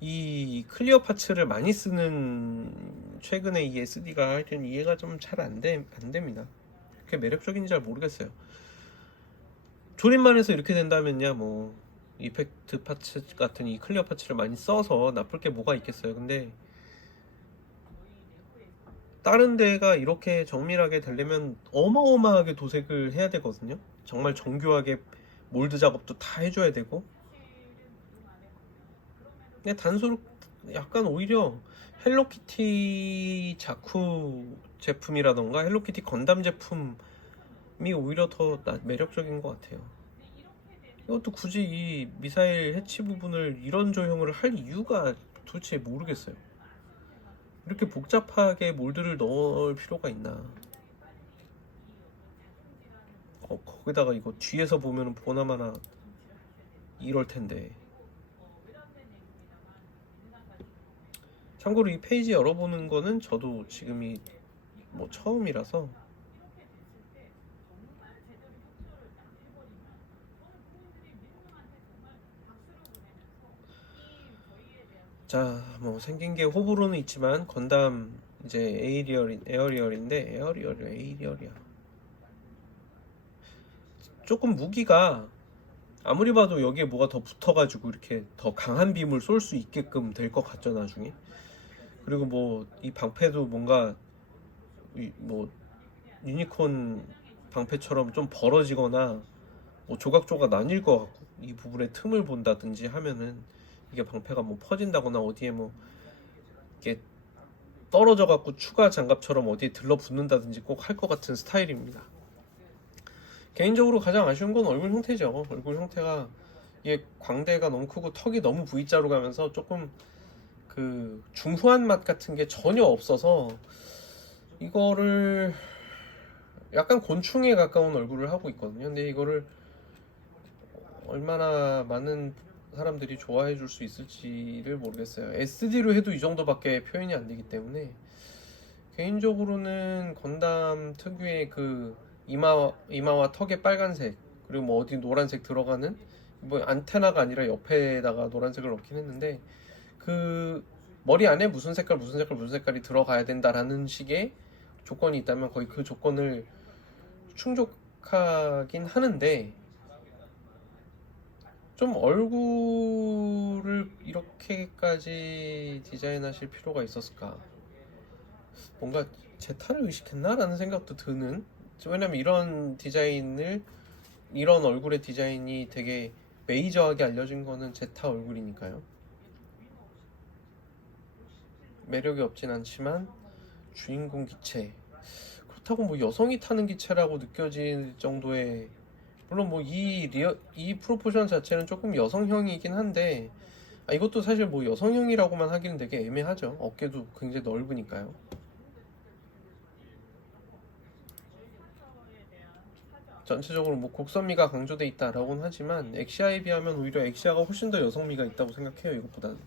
이 클리어 파츠를 많이 쓰는 최근에 이 SD가 하여튼 이해가 좀 잘 안 됩니다. 그게 매력적인지 잘 모르겠어요. 조립만 해서 이렇게 된다면야 뭐 이펙트 파츠 같은 이 클리어 파츠를 많이 써서 나쁠 게 뭐가 있겠어요. 근데 다른 데가 이렇게 정밀하게 되려면 어마어마하게 도색을 해야 되거든요. 정말 정교하게 몰드 작업도 다 해줘야 되고. 근데 단순 약간 오히려 헬로키티 자쿠 제품이라던가 헬로키티 건담 제품이 오히려 더 매력적인 것 같아요. 이것도 굳이 이 미사일 해치 부분을 이런 조형을 할 이유가 도대체 모르겠어요. 이렇게 복잡하게 몰드를 넣을 필요가 있나. 거기다가 이거 뒤에서 보면 보나마나 이럴 텐데. 참고로 이 페이지 열어보는 거는 저도 지금이 뭐 처음이라서. 자, 뭐 생긴 게 호불호는 있지만 건담 이제 에어리얼인데 에어리얼이야. 조금 무기가 아무리 봐도 여기에 뭐가 더 붙어가지고 이렇게 더 강한 빔을 쏠 수 있게끔 될 것 같죠 나중에. 그리고 뭐 이 방패도 뭔가 뭐 유니콘 방패처럼 좀 벌어지거나 뭐 조각조각 나뉠 것 같고 이 부분에 틈을 본다든지 하면은 이게 방패가 뭐 퍼진다거나 어디에 뭐 이게 떨어져 갖고 추가 장갑처럼 어디에 들러붙는다든지 꼭 할 것 같은 스타일입니다. 개인적으로 가장 아쉬운 건 얼굴 형태죠. 얼굴 형태가 이게 광대가 너무 크고 턱이 너무 V자로 가면서 조금 그 중후한 맛 같은 게 전혀 없어서 이거를 약간 곤충에 가까운 얼굴을 하고 있거든요. 근데 이거를 얼마나 많은 사람들이 좋아해 줄 수 있을지를 모르겠어요. SD로 해도 이 정도밖에 표현이 안 되기 때문에 개인적으로는 건담 특유의 그 이마와 턱에 빨간색 그리고 뭐 어디 노란색 들어가는 뭐 안테나가 아니라 옆에다가 노란색을 넣긴 했는데 그 머리 안에 무슨 색깔이 들어가야 된다라는 식의 조건이 있다면 거의 그 조건을 충족하긴 하는데 좀 얼굴을 이렇게까지 디자인하실 필요가 있었을까? 뭔가 제타를 의식했나? 라는 생각도 드는. 왜냐면 이런 얼굴의 디자인이 되게 메이저하게 알려진 거는 제타 얼굴이니까요. 매력이 없진 않지만 주인공 기체. 그렇다고 뭐 여성이 타는 기체라고 느껴질 정도의, 물론 뭐 이 프로포션 자체는 조금 여성형이긴 한데 이것도 사실 뭐 여성형이라고만 하기는 되게 애매하죠. 어깨도 굉장히 넓으니까요. 전체적으로 뭐 곡선미가 강조돼 있다라고는 하지만 엑시아에 비하면 오히려 엑시아가 훨씬 더 여성미가 있다고 생각해요. 이것보다는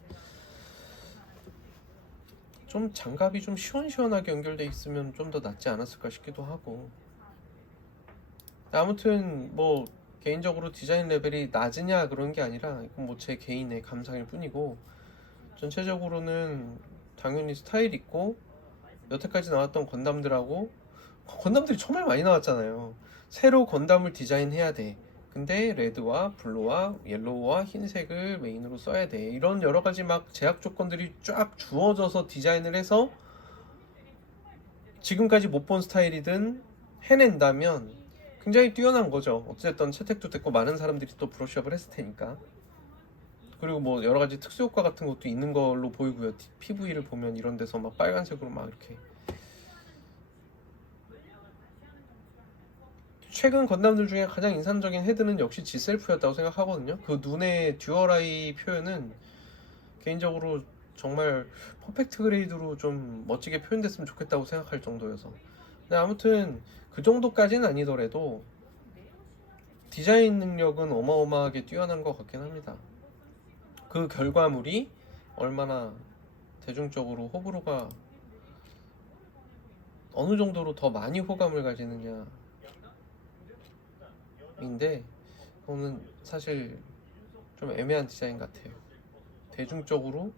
좀 장갑이 좀 시원시원하게 연결돼 있으면 좀 더 낫지 않았을까 싶기도 하고. 아무튼 뭐 개인적으로 디자인 레벨이 낮으냐 그런 게 아니라 이건 뭐 제 개인의 감상일 뿐이고, 전체적으로는 당연히 스타일 있고 여태까지 나왔던 건담들이 정말 많이 나왔잖아요. 새로 건담을 디자인해야 돼. 근데 레드와 블루와 옐로우와 흰색을 메인으로 써야 돼. 이런 여러 가지 막 제약 조건들이 쫙 주어져서 디자인을 해서 지금까지 못 본 스타일이든 해낸다면 굉장히 뛰어난 거죠. 어쨌든 채택도 됐고 많은 사람들이 또 브러쉬업을 했을 테니까. 그리고 뭐 여러 가지 특수 효과 같은 것도 있는 걸로 보이고요. PV를 보면 이런 데서 막 빨간색으로 막 이렇게. 최근 건담들 중에 가장 인상적인 헤드는 역시 G셀프였다고 생각하거든요. 그 눈의 듀얼아이 표현은 개인적으로 정말 퍼펙트 그레이드로 좀 멋지게 표현됐으면 좋겠다고 생각할 정도여서. 근데 아무튼 그 정도까지는 아니더라도 디자인 능력은 어마어마하게 뛰어난 것 같긴 합니다. 그 결과물이 얼마나 대중적으로 호불호가 어느 정도로 더 많이 호감을 가지느냐인데, 그거는 사실 좀 애매한 디자인 같아요. 대중적으로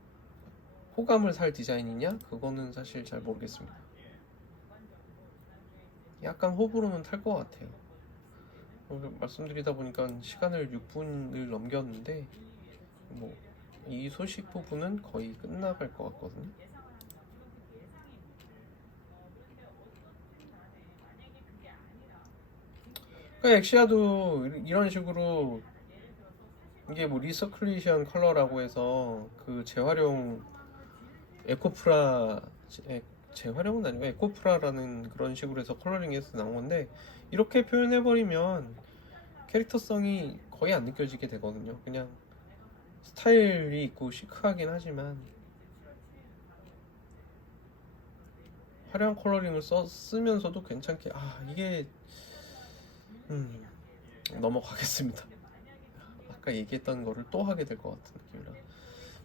호감을 살 디자인이냐? 그거는 사실 잘 모르겠습니다. 약간 호불호는 탈 것 같아요. 말씀드리다 보니까 시간을 6분을 넘겼는데 뭐 이 소식 부분은 거의 끝나갈 것 같거든요. 그러니까 엑시아도 이런 식으로 이게 뭐 리서큘레이션 컬러라고 해서 그 재활용 에코프라 재활용은 아니고 에코프라라는 그런 식으로 해서 컬러링해서 나온 건데 이렇게 표현해버리면 캐릭터성이 거의 안 느껴지게 되거든요. 그냥 스타일이 있고 시크하긴 하지만 화려한 컬러링을 쓰면서도 괜찮게 이게 넘어가겠습니다. 아까 얘기했던 거를 또 하게 될 것 같은 느낌이라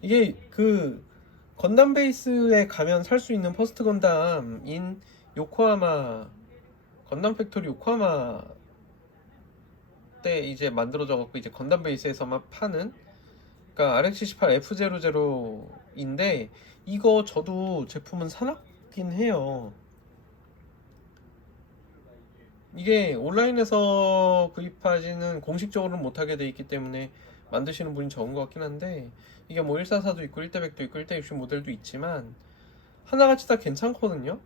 이게 그 건담 베이스에 가면 살 수 있는 퍼스트 건담인 요코하마 건담 팩토리 요코하마 때 이제 만들어져 갖고 이제 건담 베이스에서만 파는 그러니까 RX-18 F00인데 이거 저도 제품은 사놨긴 해요. 이게 온라인에서 구입하지는 공식적으로는 못하게 돼 있기 때문에 만드시는 분이 적은 것 같긴 한데 이게 뭐 144도 있고 1대100도 있고 1대60 모델도 있지만 하나같이 다 괜찮거든요.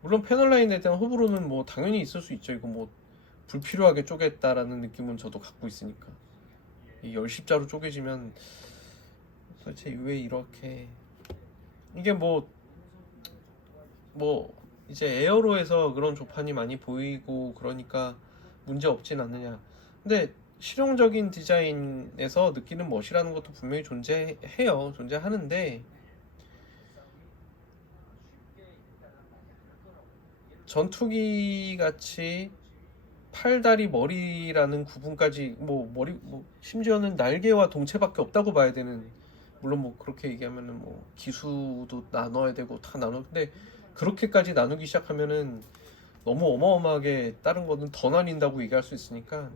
물론 패널라인에 대한 호불호는 뭐 당연히 있을 수 있죠. 이거 뭐 불필요하게 쪼갰다라는 느낌은 저도 갖고 있으니까 이 열십자로 쪼개지면 도대체 왜 이렇게 이게 뭐 이제 에어로에서 그런 조판이 많이 보이고 그러니까 문제 없진 않느냐. 근데 실용적인 디자인에서 느끼는 멋이라는 것도 분명히 존재하는데 전투기 같이 팔다리 머리라는 구분까지 뭐 심지어는 날개와 동체밖에 없다고 봐야 되는 물론 뭐 그렇게 얘기하면은 뭐 기수도 나눠야 되고 다 근데 그렇게까지 나누기 시작하면은 너무 어마어마하게 다른 거는 더 나뉜다고 얘기할 수 있으니까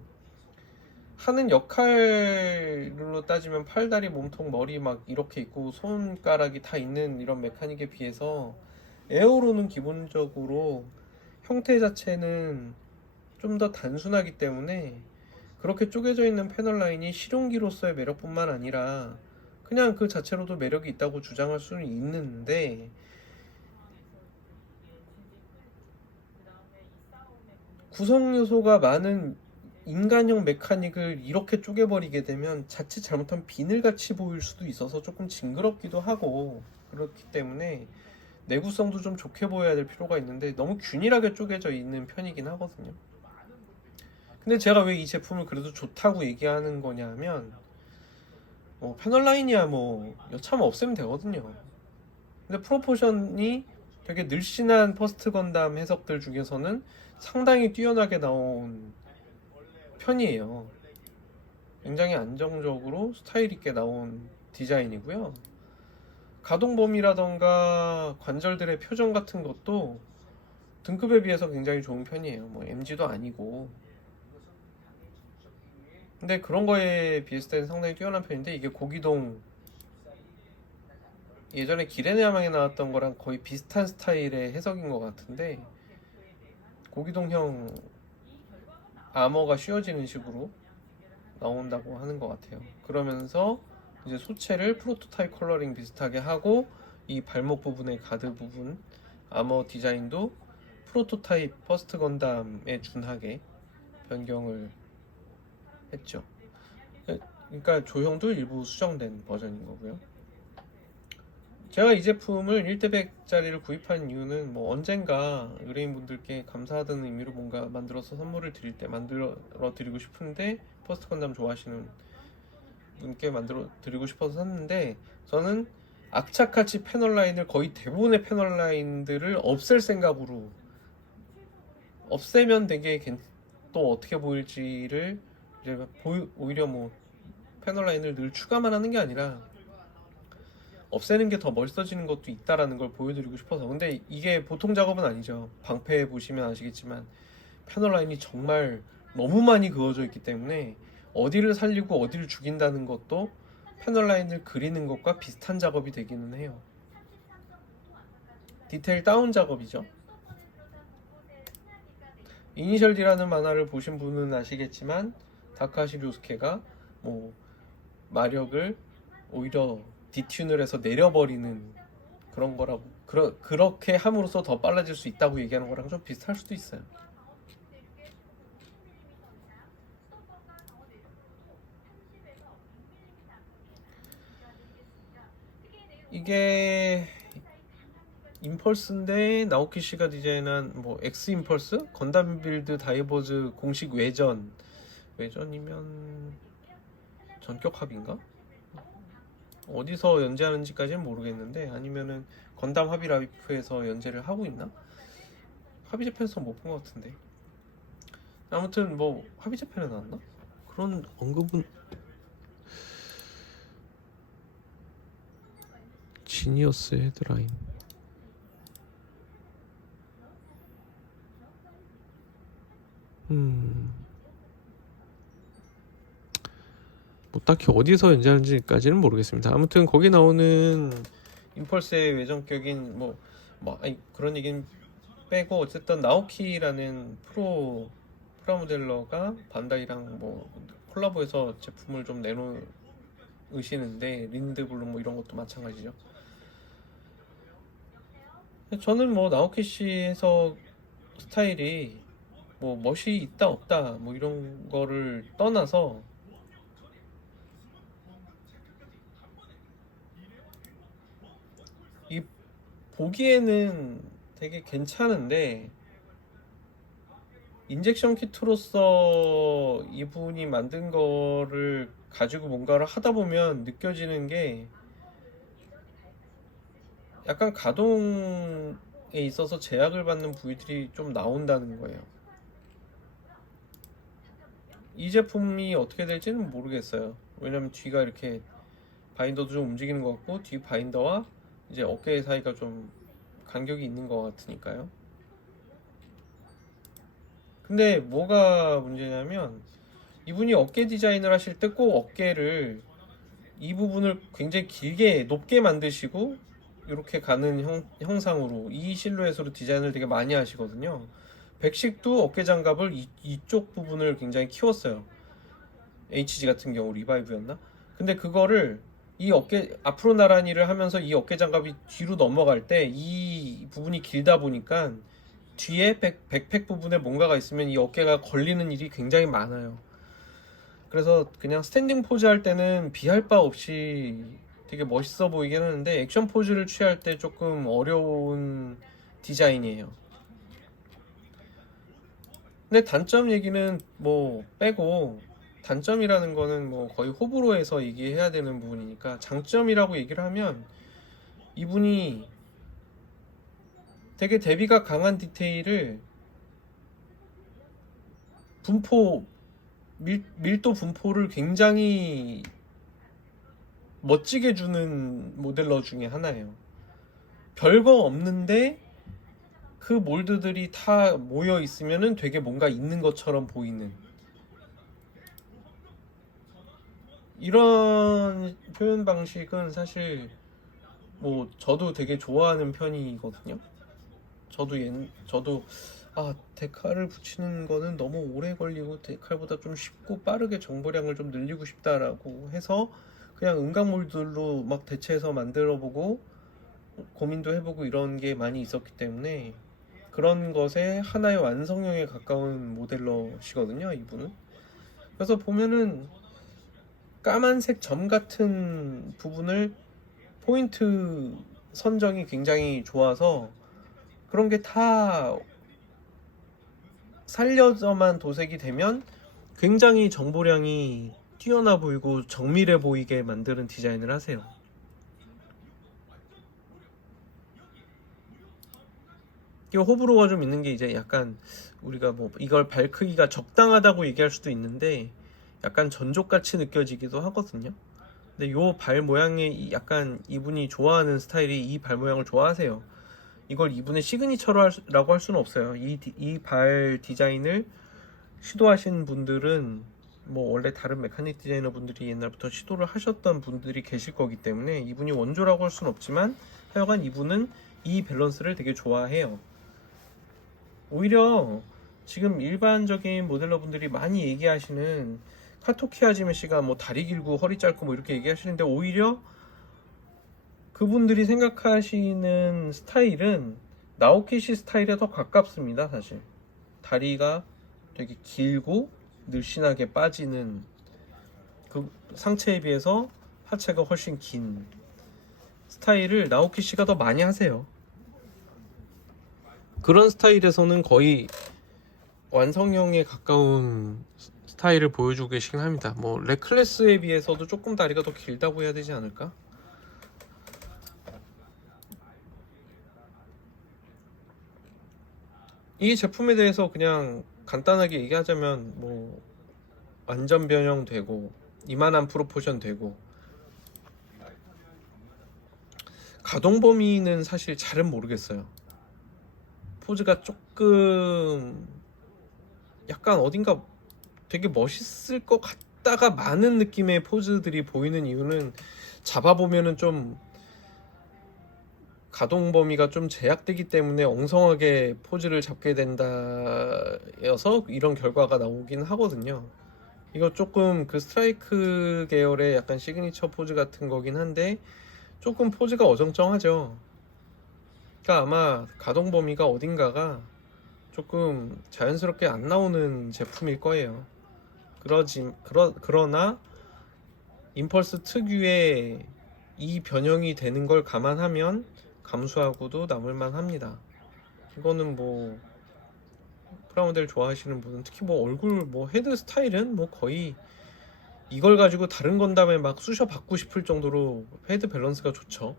하는 역할로 따지면 팔다리 몸통 머리 막 이렇게 있고 손가락이 다 있는 이런 메카닉에 비해서 에어로는 기본적으로 형태 자체는 좀 더 단순하기 때문에 그렇게 쪼개져 있는 패널 라인이 실용기로서의 매력뿐만 아니라 그냥 그 자체로도 매력이 있다고 주장할 수는 있는데 구성 요소가 많은 인간형 메카닉을 이렇게 쪼개버리게 되면 자칫 잘못하면 비늘같이 보일 수도 있어서 조금 징그럽기도 하고 그렇기 때문에 내구성도 좀 좋게 보여야 될 필요가 있는데 너무 균일하게 쪼개져 있는 편이긴 하거든요. 근데 제가 왜 이 제품을 그래도 좋다고 얘기하는 거냐면 패널 라인이야 뭐 여차하면 없애면 되거든요. 근데 프로포션이 되게 늘씬한 퍼스트 건담 해석들 중에서는 상당히 뛰어나게 나온 편이에요. 굉장히 안정적으로 스타일 있게 나온 디자인이고요. 가동 범위라던가 관절들의 표정 같은 것도 등급에 비해서 굉장히 좋은 편이에요. 뭐 MG도 아니고. 근데 그런 거에 비했을 때는 상당히 뛰어난 편인데 이게 고기동 예전에 기레네 야망에 나왔던 거랑 거의 비슷한 스타일의 해석인 것 같은데 고기동형 아머가 씌워지는 식으로 나온다고 하는 것 같아요. 그러면서 이제 소체를 프로토타입 컬러링 비슷하게 하고 이 발목 부분의 가드 부분 아머 디자인도 프로토타입 퍼스트 건담에 준하게 변경을 했죠. 그러니까 조형도 일부 수정된 버전인 거고요. 제가 이 제품을 1대100짜리를 구입한 이유는 뭐 언젠가 의뢰인분들께 감사하다는 의미로 뭔가 만들어서 선물을 드릴 때 만들어 드리고 싶은데 퍼스트 건담 좋아하시는 분께 만들어 드리고 싶어서 샀는데 저는 악착같이 패널 라인을 거의 대부분의 패널 라인들을 없앨 생각으로 없애면 되게 또 어떻게 보일지를 이제 오히려 뭐 패널 라인을 늘 추가만 하는 게 아니라 없애는 게 더 멋있어지는 것도 있다라는 걸 보여드리고 싶어서. 근데 이게 보통 작업은 아니죠. 방패 보시면 아시겠지만 패널 라인이 정말 너무 많이 그어져 있기 때문에 어디를 살리고 어디를 죽인다는 것도 패널 라인을 그리는 것과 비슷한 작업이 되기는 해요. 디테일 다운 작업이죠. 이니셜 D라는 만화를 보신 분은 아시겠지만 다카시 료스케가 뭐 마력을 오히려 디튠을 해서 내려버리는 그런 거라고, 그렇게 함으로써 더 빨라질 수 있다고 얘기하는 거랑 좀 비슷할 수도 있어요. 이게 임펄스인데 나오키 씨가 디자인한 뭐 엑스 임펄스 건담 빌드 다이버즈 공식 외전이면 전격 합인가? 어디서 연재하는지까지는 모르겠는데, 아니면은 건담 합의 라이프에서 연재를 하고 있나? 합의 재팬에서 못 본 것 같은데. 아무튼 뭐 합의 재팬에 나왔나? 그런 언급은. 지니어스 헤드라인. 뭐 딱히 어디서 연재하는지까지는 모르겠습니다. 아무튼 거기 나오는 임펄스의 외전격인 아니 그런 얘기는 빼고, 어쨌든 나오키라는 프라모델러가 반다이랑 뭐 콜라보해서 제품을 좀 내놓으시는데, 린드블룸 뭐 이런 것도 마찬가지죠. 저는 뭐 나오키 씨 해석 스타일이 뭐 멋이 있다 없다 뭐 이런 거를 떠나서 이 보기에는 되게 괜찮은데, 인젝션 키트로서 이분이 만든 거를 가지고 뭔가를 하다 보면 느껴지는 게 약간 가동에 있어서 제약을 받는 부위들이 좀 나온다는 거예요. 이 제품이 어떻게 될지는 모르겠어요. 왜냐면 뒤가 이렇게 바인더도 좀 움직이는 것 같고, 뒤 바인더와 이제 어깨 사이가 좀 간격이 있는 것 같으니까요. 근데 뭐가 문제냐면, 이분이 어깨 디자인을 하실 때 꼭 어깨를 이 부분을 굉장히 길게 높게 만드시고 이렇게 가는 형상으로, 이 실루엣으로 디자인을 되게 많이 하시거든요. 백식도 어깨 장갑을 이쪽 부분을 굉장히 키웠어요. HG 같은 경우 리바이브였나? 근데 그거를 이 어깨 앞으로 나란히를 하면서 이 어깨 장갑이 뒤로 넘어갈 때 이 부분이 길다 보니까 뒤에 백팩 부분에 뭔가가 있으면 이 어깨가 걸리는 일이 굉장히 많아요. 그래서 그냥 스탠딩 포즈 할 때는 비할 바 없이 되게 멋있어 보이긴 하는데, 액션 포즈를 취할 때 조금 어려운 디자인이에요. 근데 단점 얘기는 뭐 빼고, 단점이라는 거는 뭐 거의 호불호에서 얘기해야 되는 부분이니까, 장점이라고 얘기를 하면 이분이 되게 대비가 강한 디테일을 분포, 밀도 분포를 굉장히 멋지게 주는 모델러 중에 하나예요. 별거 없는데 그 몰드들이 다 모여 있으면은 되게 뭔가 있는 것처럼 보이는, 이런 표현 방식은 사실 뭐 저도 되게 좋아하는 편이거든요. 저도 데칼을 붙이는 거는 너무 오래 걸리고 데칼보다 좀 쉽고 빠르게 정보량을 좀 늘리고 싶다라고 해서 그냥 은각몰들로 막 대체해서 만들어보고 고민도 해보고 이런 게 많이 있었기 때문에, 그런 것의 하나의 완성형에 가까운 모델러시거든요, 이분은. 그래서 보면은 까만색 점 같은 부분을 포인트 선정이 굉장히 좋아서 그런 게 다 살려져만 도색이 되면 굉장히 정보량이 뛰어나 보이고 정밀해 보이게 만드는 디자인을 하세요. 이 호불호가 좀 있는 게, 이제 약간 우리가 뭐 이걸 발 크기가 적당하다고 얘기할 수도 있는데 약간 전족같이 느껴지기도 하거든요. 근데 요 발 모양이 약간 이분이 좋아하는 스타일이 이 발 모양을 좋아하세요. 이걸 이분의 시그니처라고 할 수는 없어요. 이 발 디자인을 시도하신 분들은 뭐 원래 다른 메카닉 디자이너 분들이 옛날부터 시도를 하셨던 분들이 계실 거기 때문에 이분이 원조라고 할 수는 없지만, 하여간 이분은 이 밸런스를 되게 좋아해요. 오히려 지금 일반적인 모델러분들이 많이 얘기하시는 카토키 하지메 씨가 뭐 다리 길고 허리 짧고 뭐 이렇게 얘기하시는데, 오히려 그분들이 생각하시는 스타일은 나오키 씨 스타일에 더 가깝습니다. 사실 다리가 되게 길고 늘씬하게 빠지는, 그 상체에 비해서 하체가 훨씬 긴 스타일을 나오키 씨가 더 많이 하세요. 그런 스타일에서는 거의 완성형에 가까운 스타일을 보여주고 계시긴 합니다. 뭐 레클래스에 비해서도 조금 다리가 더 길다고 해야 되지 않을까? 이 제품에 대해서 그냥 간단하게 얘기하자면, 뭐 완전 변형되고 이만한 프로포션 되고, 가동 범위는 사실 잘은 모르겠어요. 포즈가 조금 약간 어딘가 되게 멋있을 것 같다가 많은 느낌의 포즈들이 보이는 이유는, 잡아보면은 좀 가동 범위가 좀 제약되기 때문에 엉성하게 포즈를 잡게 된다여서 이런 결과가 나오긴 하거든요. 이거 조금 그 스트라이크 계열의 약간 시그니처 포즈 같은 거긴 한데, 조금 포즈가 어정쩡하죠. 그러니까 아마 가동 범위가 어딘가가 조금 자연스럽게 안 나오는 제품일 거예요. 그러나 임펄스 특유의 이 변형이 되는 걸 감안하면 감수하고도 남을만 합니다. 이거는 뭐 프라모델 좋아하시는 분은, 특히 뭐 얼굴 뭐 헤드 스타일은 뭐 거의 이걸 가지고 다른 건담에 막 쑤셔 받고 싶을 정도로 헤드 밸런스가 좋죠.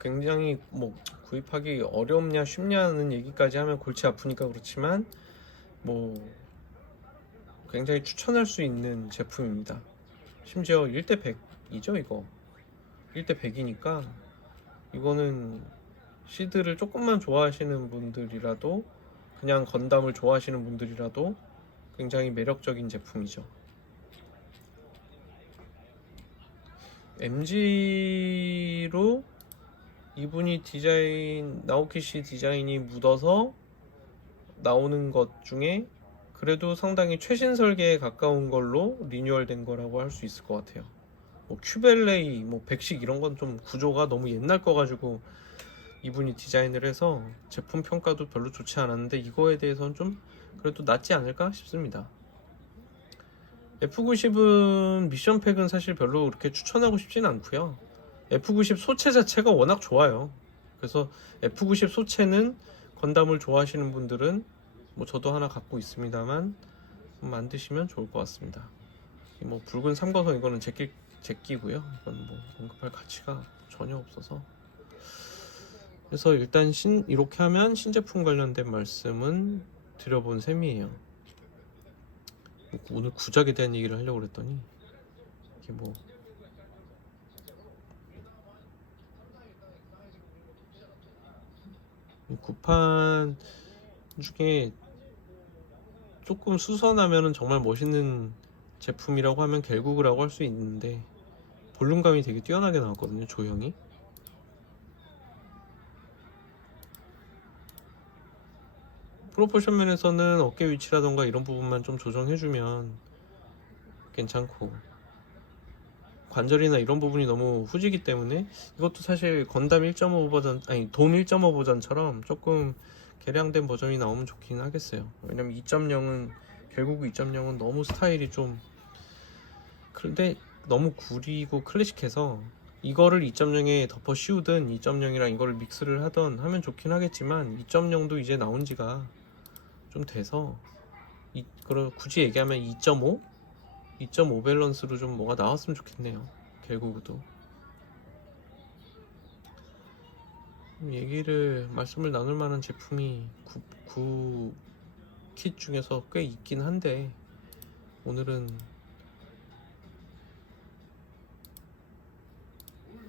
굉장히 뭐 구입하기 어렵냐 쉽냐는 얘기까지 하면 골치 아프니까 그렇지만, 뭐 굉장히 추천할 수 있는 제품입니다. 심지어 1대 100이죠 이거. 1대 100이니까 이거는 시드를 조금만 좋아하시는 분들이라도, 그냥 건담을 좋아하시는 분들이라도 굉장히 매력적인 제품이죠. MG로 이분이 나오키 씨 디자인이 묻어서 나오는 것 중에 그래도 상당히 최신 설계에 가까운 걸로 리뉴얼된 거라고 할 수 있을 것 같아요. 뭐 큐벨레이, 뭐 백식 이런 건 좀 구조가 너무 옛날 거 가지고 이분이 디자인을 해서 제품 평가도 별로 좋지 않았는데, 이거에 대해서는 좀 그래도 낫지 않을까 싶습니다. F90은 미션팩은 사실 별로 그렇게 추천하고 싶진 않고요. F90 소체 자체가 워낙 좋아요. 그래서 F90 소체는 건담을 좋아하시는 분들은, 뭐 저도 하나 갖고 있습니다만, 만드시면 좋을 것 같습니다. 뭐 붉은 삼거성 이거는 제끼고요. 이건 뭐 언급할 가치가 전혀 없어서. 그래서 일단 이렇게 하면 신제품 관련된 말씀은 드려본 셈이에요. 오늘 구작에 대한 얘기를 하려고 그랬더니 이게 뭐 구판 중에 조금 수선하면은 정말 멋있는 제품이라고 하면 겔구그라고 할 수 있는데, 볼륨감이 되게 뛰어나게 나왔거든요, 조형이. 프로포션 면에서는 어깨 위치라던가 이런 부분만 좀 조정해주면 괜찮고, 관절이나 이런 부분이 너무 후지기 때문에 이것도 사실 건담 1.5 버전, 아니 돔 1.5 버전처럼 조금 개량된 버전이 나오면 좋긴 하겠어요. 왜냐면 2.0은 결국 2.0은 너무 스타일이 좀, 근데 너무 구리고 클래식해서 이거를 2.0에 덮어 씌우든 2.0이랑 이거를 믹스를 하던 하면 좋긴 하겠지만, 2.0도 이제 나온 지가 좀 돼서 굳이 얘기하면 2.5? 2.5 밸런스로 좀 뭐가 나왔으면 좋겠네요. 결국도 말씀을 나눌 만한 제품이 킷 중에서 꽤 있긴 한데, 오늘은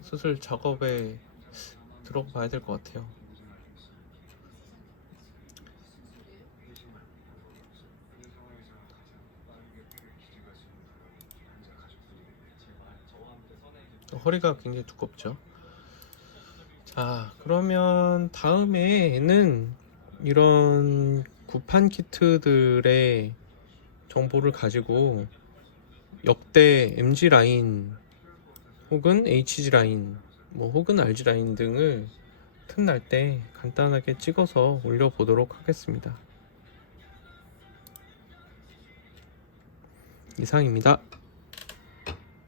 슬슬 작업에 들어가 봐야 될 것 같아요. 허리가 굉장히 두껍죠. 자, 그러면 다음에는 이런 구판 키트들의 정보를 가지고 역대 MG 라인 혹은 HG 라인 혹은 RG 라인 등을 틈날 때 간단하게 찍어서 올려보도록 하겠습니다. 이상입니다.